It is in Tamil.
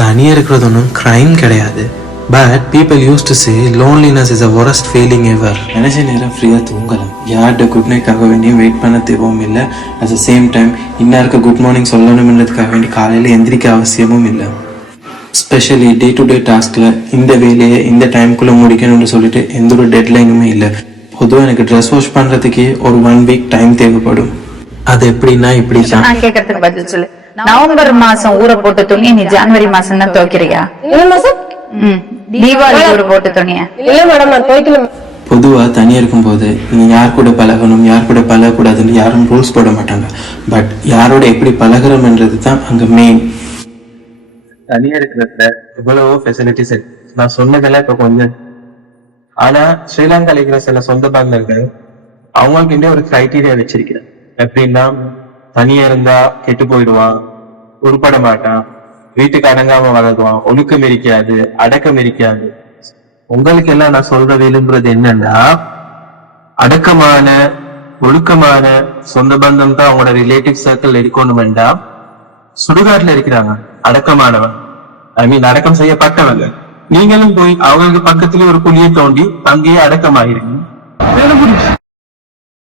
தனியாக இருக்கிறது ஒன்றும் க்ரைம் கிடையாது. But people used to say loneliness is a worst feeling ever. நினைச்ச நேரம் ஃப்ரீயாக தூங்கலாம், யார்கிட்ட குட் நைட்காக வேண்டியும் வெயிட் பண்ண தேவையும் இல்லை. அட் த சேம் டைம் இன்னாருக்கு குட் மார்னிங் சொல்லணுன்றதுக்காக வேண்டி காலையில் எந்திரிக்க அவசியமும் இல்லை. ஸ்பெஷலி டே டு டே டாஸ்கில் இந்த வேலையை இந்த டைமுக்குள்ளே முடிக்கணும்னு சொல்லிட்டு எந்த ஒரு டெட்லைனுமே இல்லை. பொதுவாக எனக்கு ட்ரெஸ் வாஷ் பண்ணுறதுக்கே ஒரு 1 வீக் டைம் தேவைப்படும். அது எப்படின்னா இப்படி தான். நான் கேட்கறதுக்கு பதில் சொல்லு. நவம்பர் மாசம் ஊற போட்ட துணியை நீ ஜனவரி மாசம் தான் துவைக்கிறியா? தீபாவளி ஊற போட்ட துணியா? இல்ல மேடம், நான் துவைக்கல. பொதுவாக தனியாக இருக்கும்போது நீ யார் கூட பழகணும் யார் கூட பழகக்கூடாதுன்னு யாரும் ரூல்ஸ் போட மாட்டாங்க. பட் யாரோட எப்படி பழகிறோம்ன்றது தான் அங்கே மெயின். தனியாக இருக்கிறதுல எவ்வளவோ ஃபெசிலிட்டிஸ் இருக்கு. நான் சொன்னதெல்லாம் இப்போ கொஞ்சம். ஆனா ஸ்ரீலங்கால இருக்கிற சில சொந்த பந்தங்கள் அவங்களுக்கு ஒரு கிரைட்டீரியா வச்சிருக்கிறேன். எப்படின்னா, தனியா இருந்தா கெட்டு போயிடுவான், உருப்பட மாட்டான், வீட்டுக்கு அடங்காம வளருவான், ஒழுக்கம் இருக்காது, அடக்கம் இருக்காது. உங்களுக்கு எல்லாம் நான் சொல்ற விரும்புறது என்னன்னா, அடக்கமான ஒழுக்கமான சொந்த பந்தம் தான் அவங்களோட ரிலேட்டிவ் சர்க்கிள் இருக்கணும் வேண்டாம். சுடுகாட்டுல இருக்கிறாங்க அடக்கமானவன், அடக்கம் செய்யப்பட்டவங்க. நீங்களும் போய் அவங்களுக்கு பக்கத்துல ஒரு குழியை தோண்டி அங்கேயே அடக்கமாயிருங்க.